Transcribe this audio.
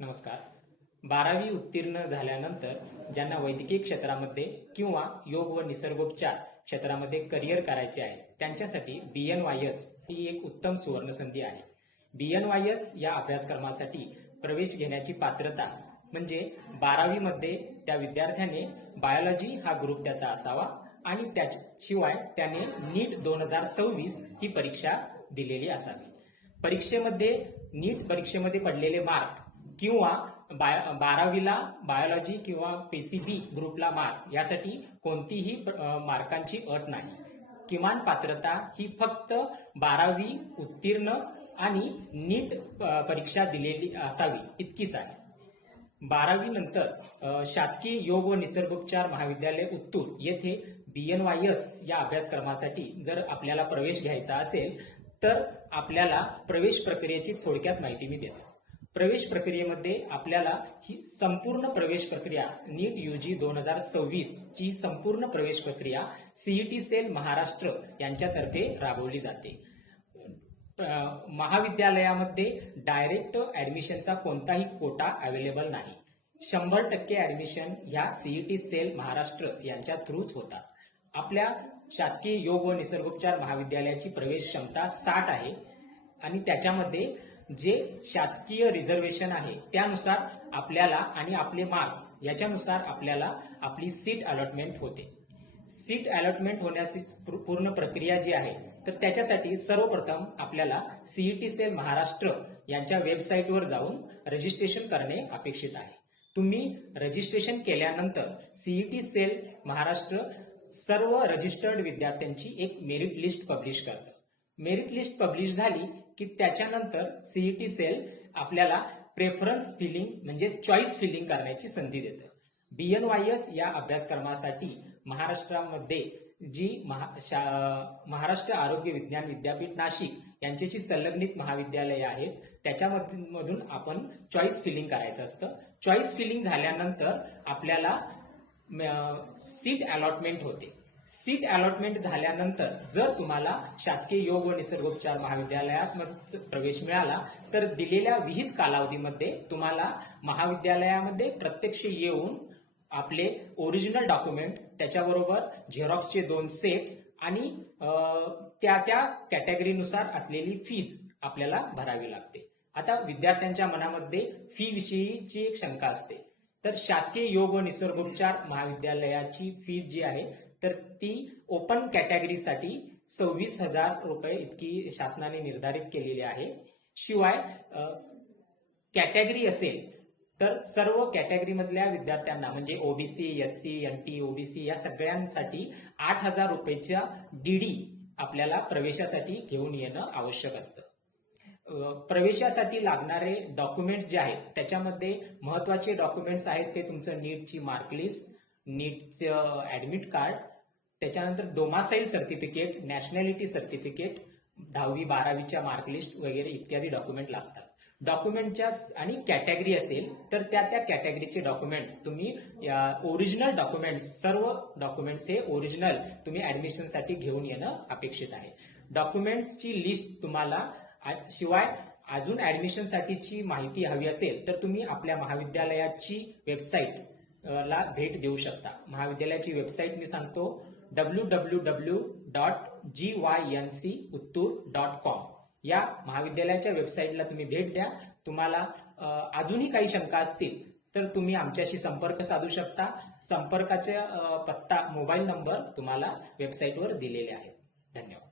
नमस्कार. 12वी उत्तीर्ण झाल्यानंतर ज्यांना वैद्यकीय क्षेत्रामध्ये किंवा योग व निसर्गोपचार क्षेत्रामध्ये करिअर करायचे आहे त्यांच्यासाठी BNYS ही एक उत्तम सुवर्णसंधी आहे. BNYS या अभ्यासक्रमासाठी प्रवेश घेण्याची पात्रता म्हणजे 12वी मध्ये त्या विद्यार्थ्याने बायोलॉजी हा ग्रुप त्याचा असावा आणि त्याशिवाय त्याने नीट 2026 ही परीक्षा दिलेली असावी. नीट परीक्षेमध्ये पडलेले मार्क किंवा 12वीला बायोलॉजी किंवा PCB ग्रुपला मार्क यासाठी कोणतीही मार्कांची अट नाही. किमान पात्रता ही फक्त 12वी उत्तीर्ण आणि नीट परीक्षा दिलेली असावी इतकीच आहे. 12वी नंतर शासकीय योग व निसर्गोपचार महाविद्यालय उत्तूर येथे BNYS या अभ्यासक्रमासाठी जर आपल्याला प्रवेश घ्यायचा असेल तर आपल्याला प्रवेश प्रक्रियेची थोडक्यात माहिती मी देतो. प्रवेश प्रक्रियेमध्ये आपल्याला ही संपूर्ण प्रवेश प्रक्रिया नीट UG 2026 ची संपूर्ण प्रवेश प्रक्रिया CET सेल महाराष्ट्र यांच्यातर्फे राबवली जाते. महाविद्यालयामध्ये डायरेक्ट ऍडमिशनचा कोणताही कोटा अवेलेबल नाही. 100% ऍडमिशन ह्या CET सेल महाराष्ट्र यांच्या थ्रूच होतात. आपल्या शासकीय योग व निसर्गोपचार महाविद्यालयाची प्रवेश क्षमता 60 आहे आणि त्याच्यामध्ये जे शासकीय रिझर्वेशन आहे त्यानुसार आपल्याला आणि आपले मार्क्स याच्यानुसार आपल्याला आपली सीट अलॉटमेंट होते. सीट अलॉटमेंट होण्याची पूर्ण प्रक्रिया जी आहे तर त्याच्यासाठी सर्वप्रथम आपल्याला CET सेल महाराष्ट्र यांच्या वेबसाईटवर जाऊन रजिस्ट्रेशन करणे अपेक्षित आहे. तुम्ही रजिस्ट्रेशन केल्यानंतर CET सेल महाराष्ट्र सर्व रजिस्टर्ड विद्यार्थ्यांची एक मेरिट लिस्ट पब्लिश करतं. मेरिट लिस्ट पब्लिश झाली की त्याच्यानंतर CET सेल आपल्याला प्रेफरन्स फिलिंग म्हणजे चॉईस फिलिंग करण्याची संधी देतं. BNYS या अभ्यासक्रमासाठी महाराष्ट्रामध्ये जी महाराष्ट्र आरोग्य विज्ञान विद्यापीठ नाशिक यांच्याशी संलग्नित महाविद्यालय आहेत त्याच्यामधून आपण चॉईस फिलिंग करायचं असतं. चॉईस फिलिंग झाल्यानंतर आपल्याला सीट अलॉटमेंट होते. सीट अलॉटमेंट झाल्यानंतर जर तुम्हाला शासकीय योग व निसर्गोपचार महाविद्यालयात प्रवेश मिळाला तर दिलेल्या विहित कालावधीमध्ये तुम्हाला महाविद्यालयामध्ये प्रत्यक्ष येऊन आपले ओरिजिनल डॉक्युमेंट त्याच्याबरोबर झेरॉक्सचे 2 सेट आणि त्या कॅटेगरीनुसार असलेली फीज आपल्याला भरावी लागते. आता विद्यार्थ्यांच्या मनामध्ये फी विषयीची एक शंका असते. तर शासकीय योग व निसर्गोपचार महाविद्यालयाची फीज जी आहे तर ती ओपन कॅटेगरीसाठी 26,000 रुपये इतकी शासनाने निर्धारित केलेली आहे. शिवाय कॅटेगरी असेल तर सर्व कॅटेगरीमधल्या विद्यार्थ्यांना म्हणजे OBC, SC, NT, OBC या सगळ्यांसाठी 8,000 रुपयेच्या DD आपल्याला प्रवेशासाठी घेऊन येणं आवश्यक असतं. प्रवेशासाठी लागणारे डॉक्युमेंट्स जे आहेत त्याच्यामध्ये महत्वाचे डॉक्युमेंट्स आहेत ते तुमचं नीटची मार्कलिस्ट, नीटचं ऍडमिट कार्ड, त्याच्यानंतर डोमासाईल सर्टिफिकेट, नॅशनॅलिटी सर्टिफिकेट, 10वी 12वीच्या मार्कलिस्ट वगैरे इत्यादी डॉक्युमेंट लागतात. डॉक्युमेंटच्या आणि कॅटेगरी असेल तर त्या कॅटेगरीचे डॉक्युमेंट्स तुम्ही ओरिजिनल डॉक्युमेंट्स सर्व डॉक्युमेंट्स हे ओरिजिनल तुम्ही ऍडमिशनसाठी घेऊन येणं अपेक्षित आहे. डॉक्युमेंट्सची लिस्ट तुम्हाला शिवाय अजून ऍडमिशनसाठीची माहिती हवी असेल तर तुम्ही आपल्या महाविद्यालयाची वेबसाईट ला भेट देऊ शकता. महाविद्यालयाची वेबसाईट मी सांगतो www.gyncuttur.com या महाविद्यालयाच्या वेबसाईटला तुम्ही भेट द्या. तुम्हाला अजूनही काही शंका असतील तर तुम्ही आमच्याशी संपर्क साधू शकता. संपर्काचा पत्ता, मोबाईल नंबर तुम्हाला वेबसाईटवर दिलेले आहेत. धन्यवाद.